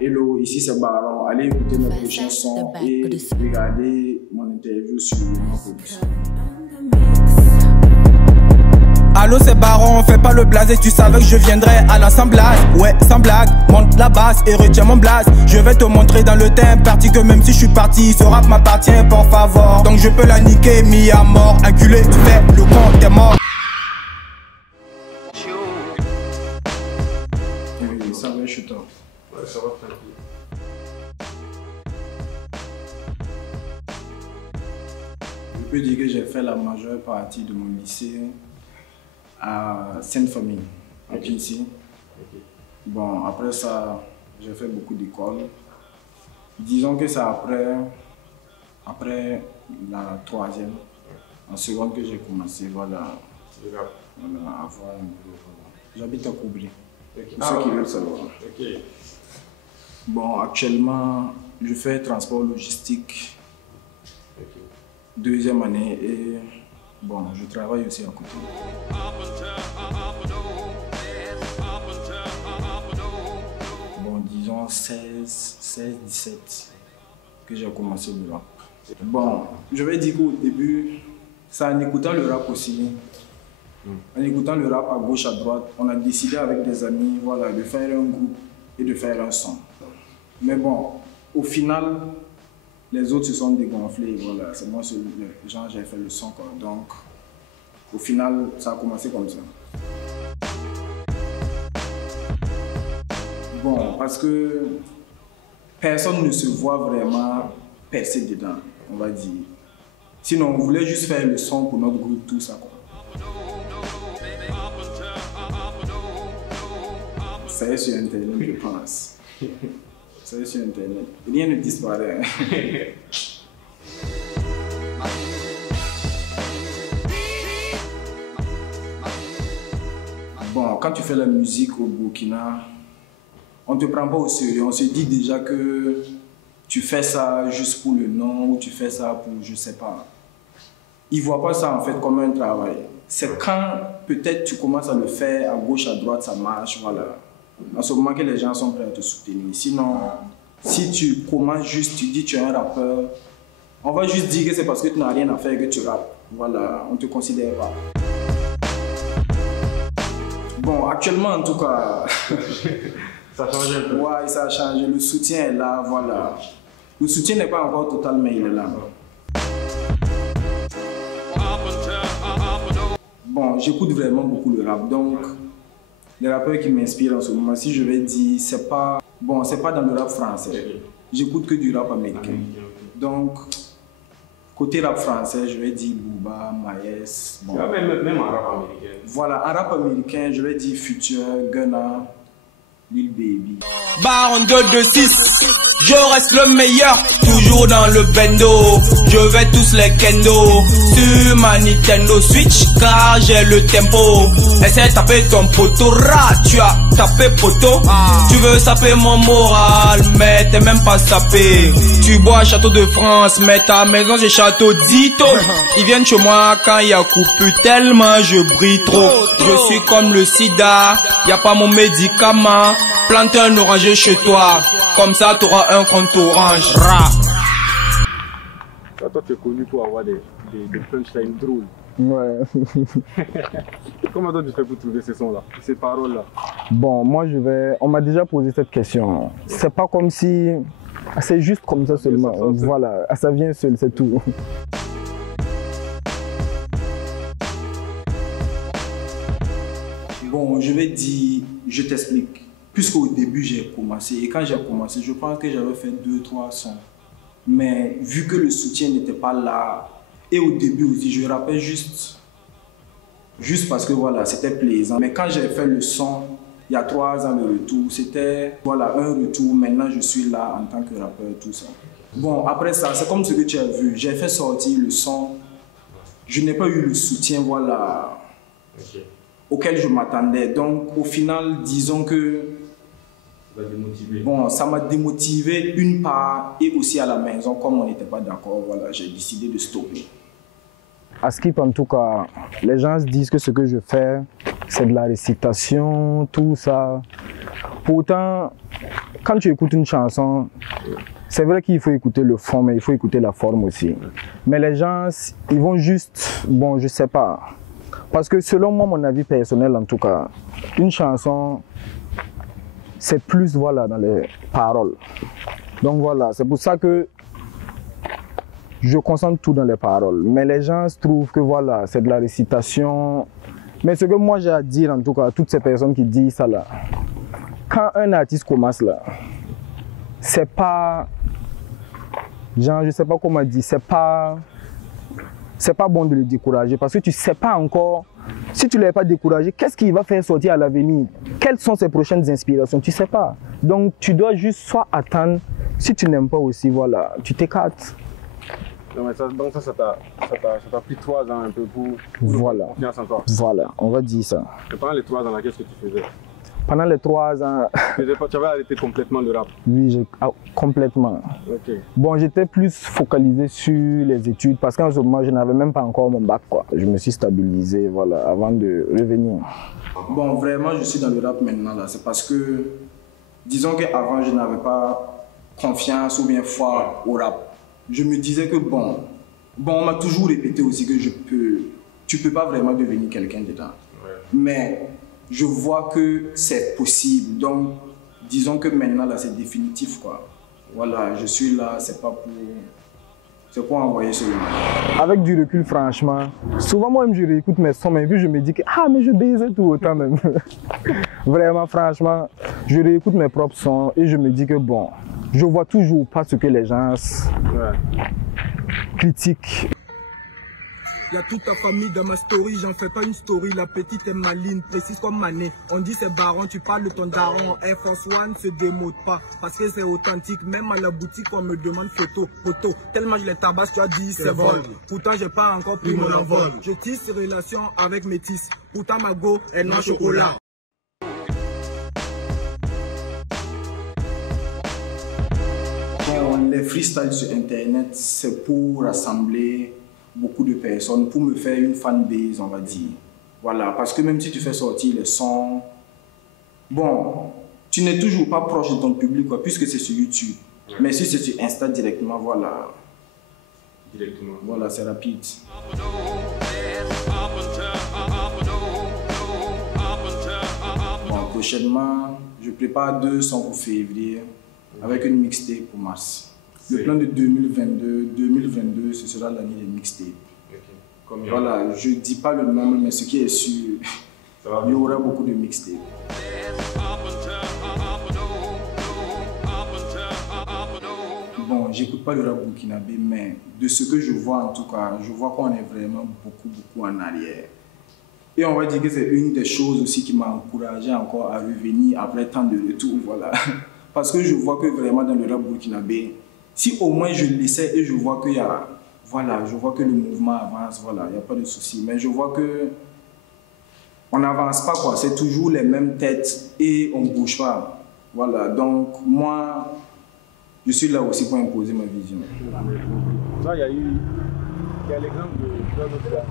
Hello, ici c'est Baron. Allez écouter notre prochain son et regardez mon interview sur ma production. Allô c'est Baron, fais pas le blasé, tu savais que je viendrais à l'assemblage. Ouais, sans blague, monte la basse et retiens mon blaze. Je vais te montrer dans le thème parti que même si je suis parti, ce rap m'appartient pour favor. Donc je peux la niquer, mis à mort, inculé, tu fais le con, t'es mort. Oui, ça va, je suis top. Ouais, ça va tranquille. Je peux dire que j'ai fait la majeure partie de mon lycée à Sainte-Famille, à Quincy. Okay. Bon, après ça, j'ai fait beaucoup d'écoles. Disons que c'est après la troisième, en seconde que j'ai commencé, voilà, à avoir un boulot. J'habite à Koubri, Okay. pour ceux qui veulent savoir. Okay. Bon, actuellement, je fais transport logistique, Okay. deuxième année, et bon, je travaille aussi à côté. Bon, disons 16-17 que j'ai commencé le rap. Bon, je vais dire qu'au début, c'est en écoutant le rap aussi, en écoutant le rap à gauche, à droite, on a décidé avec des amis, voilà, de faire un groupe et de faire un son. Mais bon, au final, les autres se sont dégonflés, voilà, c'est moi seul, genre j'ai fait le son quoi. Donc, au final, ça a commencé comme ça. Bon, parce que personne ne se voit vraiment percer dedans, on va dire. Sinon, on voulait juste faire le son pour notre groupe, tout ça quoi. Ça y est sur Internet, je pense. Ça y est sur Internet. Rien ne disparaît. Bon, quand tu fais la musique au Burkina, on ne te prend pas au sérieux. On se dit déjà que tu fais ça juste pour le nom ou tu fais ça pour je sais pas. Ils ne voient pas ça en fait comme un travail. C'est quand peut-être tu commences à le faire à gauche, à droite, ça marche, voilà. En ce moment que les gens sont prêts à te soutenir. Sinon, si tu commences juste, tu dis que tu es un rappeur, on va juste dire que c'est parce que tu n'as rien à faire et que tu rappes. Voilà, on ne te considère pas. Bon, actuellement en tout cas, Ça a changé un peu. ouais, ça a changé. Le soutien est là, voilà. Le soutien n'est pas encore total, mais il est là. Bon, j'écoute vraiment beaucoup le rap, donc les rappeurs qui m'inspirent en ce moment, si je vais dire, c'est pas bon, c'est pas dans le rap français. J'écoute que du rap américain. Donc, côté rap français, je vais dire Booba, Maes. Bon. Même en rap américain. Voilà, en rap américain, je vais dire Future, Gunna, Lil Baby. Baron 226, je reste le meilleur, toujours dans le bendo. Je vais tous les kendo sur ma Nintendo Switch car j'ai le tempo. Essaie de taper ton poteau, tu as tapé poteau. Tu veux saper mon moral, mais t'es même pas sapé. Tu bois Château de France, mais ta maison c'est Château d'Ito. Ils viennent chez moi quand il y a coupé tellement je brille trop. Je suis comme le sida, y a pas mon médicament. Plante un oranger chez toi, comme ça t'auras un compte orange. Toi, tu es connu pour avoir des punchlines drôles. Ouais. Comment toi tu fais pour trouver ces sons-là, ces paroles-là? Bon, moi on m'a déjà posé cette question. C'est pas comme si, c'est juste comme ça seulement. Voilà, ça vient seul, c'est tout. Bon, je vais dire, je t'explique. Puisqu'au début j'ai commencé, et quand j'ai commencé, je pense que j'avais fait 2-3 sons. Mais vu que le soutien n'était pas là, et au début aussi, je rappelle juste parce que voilà, c'était plaisant. Mais quand j'ai fait le son, il y a 3 ans de retour, c'était voilà, un retour. Maintenant, je suis là en tant que rappeur, tout ça. Bon, après ça, c'est comme ce que tu as vu. J'ai fait sortir le son. Je n'ai pas eu le soutien, voilà, auquel je m'attendais. Donc, au final, disons que bon, ça m'a démotivé une part et aussi à la maison, comme on n'était pas d'accord, voilà, j'ai décidé de stopper. À Skip, en tout cas, les gens se disent que ce que je fais, c'est de la récitation, tout ça. Pourtant, quand tu écoutes une chanson, c'est vrai qu'il faut écouter le fond, mais il faut écouter la forme aussi. Mais les gens, ils vont juste, bon, je sais pas. Parce que selon moi, mon avis personnel en tout cas, une chanson, c'est plus voilà, dans les paroles. Donc voilà, c'est pour ça que je concentre tout dans les paroles. Mais les gens trouvent que voilà, c'est de la récitation. Mais ce que moi j'ai à dire en tout cas à toutes ces personnes qui disent ça là, quand un artiste commence là, c'est pas, genre je sais pas comment dire, c'est pas bon de le décourager parce que tu sais pas encore, si tu ne l'as pas découragé, qu'est-ce qu'il va faire sortir à l'avenir? Quelles sont ses prochaines inspirations? Tu sais pas. Donc tu dois juste soit attendre, si tu n'aimes pas aussi, voilà, tu t'écartes. Non, mais donc ça t'a pris 3 ans un peu pour voilà. confiance en toi. Voilà, on va dire ça. Et pendant les 3 ans, qu'est-ce que tu faisais? Pendant les 3 ans... Tu avais arrêté complètement le rap? Oui, complètement. Okay. Bon, j'étais plus focalisé sur les études parce qu'en ce moment, je n'avais même pas encore mon bac, quoi. Je me suis stabilisé, voilà, avant de revenir. Bon, vraiment, je suis dans le rap maintenant, là. C'est parce que, disons qu'avant, je n'avais pas confiance ou bien foi au rap. Je me disais que bon, on m'a toujours répété aussi que tu peux pas vraiment devenir quelqu'un dedans. Ouais. Mais je vois que c'est possible. Donc, disons que maintenant, là, c'est définitif, quoi. Voilà, je suis là, c'est pour envoyer ce nom. Avec du recul, franchement, souvent moi-même je réécoute mes sons, mais puis je me dis que ah, mais je baisais tout autant même. Vraiment, franchement, je réécoute mes propres sons et je me dis que bon, je vois toujours pas ce que les gens critiquent. Y'a toute ta famille dans ma story, j'en fais pas une story, la petite est maligne, précise comme Mané. On dit c'est baron, tu parles de ton daron, Air Force One se démode pas, parce que c'est authentique, même à la boutique on me demande photo, tellement je les tabasse, tu as dit c'est vol. Pourtant j'ai pas encore pris mon envol, je tisse relation avec Métis, pourtant ma go est non chocolat. Bon, les freestyles sur internet, c'est pour rassembler beaucoup de personnes, pour me faire une fanbase, on va dire. Voilà, parce que même si tu fais sortir les sons, bon, tu n'es toujours pas proche de ton public, quoi, puisque c'est sur YouTube. Ouais. Mais si c'est sur Insta directement, voilà. Directement. Voilà, c'est rapide. Bon, prochainement, je prépare 2 sons pour février, avec une mixtape pour mars. Le plan de 2022, ce sera l'année des mixtapes. Okay. Voilà, je ne dis pas le nombre, mais ce qui est sûr, il y aura beaucoup de mixtapes. Bon, j'écoute pas le rap burkinabé, mais de ce que je vois en tout cas, je vois qu'on est vraiment beaucoup en arrière. Et on va dire que c'est une des choses aussi qui m'a encouragé encore à revenir après tant de retours, voilà. Parce que je vois que vraiment dans le rap burkinabé, si au moins je l'essaie et je vois qu'il y a, voilà, je vois que le mouvement avance, voilà, il n'y a pas de souci. Mais je vois que on n'avance pas, quoi. C'est toujours les mêmes têtes et on ne bouge pas. Voilà, donc moi, je suis là aussi pour imposer ma vision. Ça, il y a l'exemple de notre gars,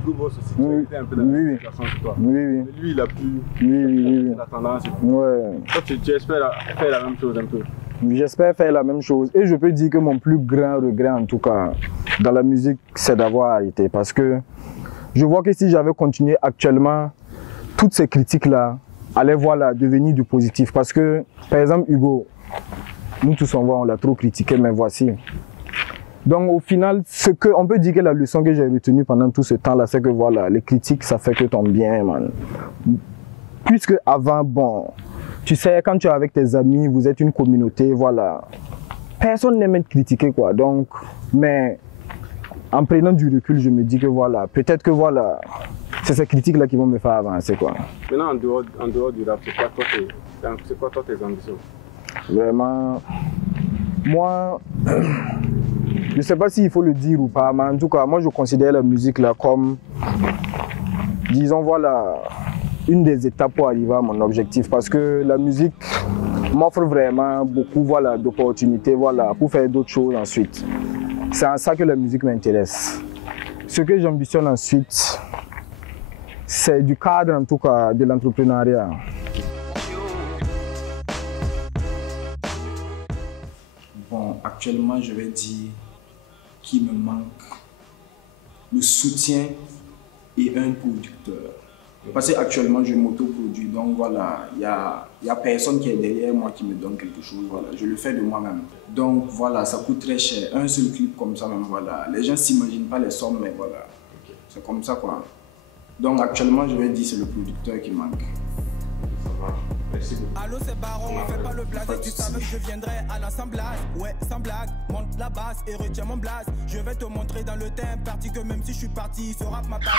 Hugo Boss aussi, qui était un peu dans la situation sur toi. Oui. Lui, il a pu la tendance. Ouais. Toi, tu espères faire la même chose un peu? J'espère faire la même chose et je peux dire que mon plus grand regret en tout cas dans la musique c'est d'avoir arrêté parce que je vois que si j'avais continué actuellement, toutes ces critiques là allaient voilà, devenir du positif parce que par exemple Hugo, nous tous on l'a trop critiqué mais voici. Donc au final, on peut dire que la leçon que j'ai retenue pendant tout ce temps là c'est que voilà, les critiques ça fait que ton bien, man. Puisque avant, bon, tu sais, quand tu es avec tes amis, vous êtes une communauté, voilà. Personne n'aime être critiqué, quoi. Donc, mais en prenant du recul, je me dis que voilà, peut-être que voilà, c'est ces critiques-là qui vont me faire avancer, quoi. Maintenant, en dehors du rap, c'est quoi toi tes ambitions? Vraiment, moi, je ne sais pas s'il faut le dire ou pas, mais en tout cas, moi je considère la musique là comme, disons, voilà, une des étapes pour arriver à mon objectif parce que la musique m'offre vraiment beaucoup voilà, d'opportunités voilà, pour faire d'autres choses ensuite. C'est en ça que la musique m'intéresse. Ce que j'ambitionne ensuite, c'est du cadre en tout cas de l'entrepreneuriat. actuellement, je vais dire qu'il me manque le soutien et un producteur. Parce qu'actuellement, je m'autoproduis, donc voilà, il y a personne qui est derrière moi qui me donne quelque chose, voilà, je le fais de moi-même. Donc voilà, ça coûte très cher, un seul clip comme ça même, voilà. Les gens ne s'imaginent pas les sommes, mais voilà, c'est comme ça quoi. Donc actuellement, je vais dire c'est le producteur qui manque. Allô c'est Baron, fais pas le blasé, tu savais que je viendrais à l'assemblage. Ouais, sans blague, monte la basse et retiens mon blaze. Je vais te montrer dans le thème, parti que même si je suis parti, ce rap m'a parti.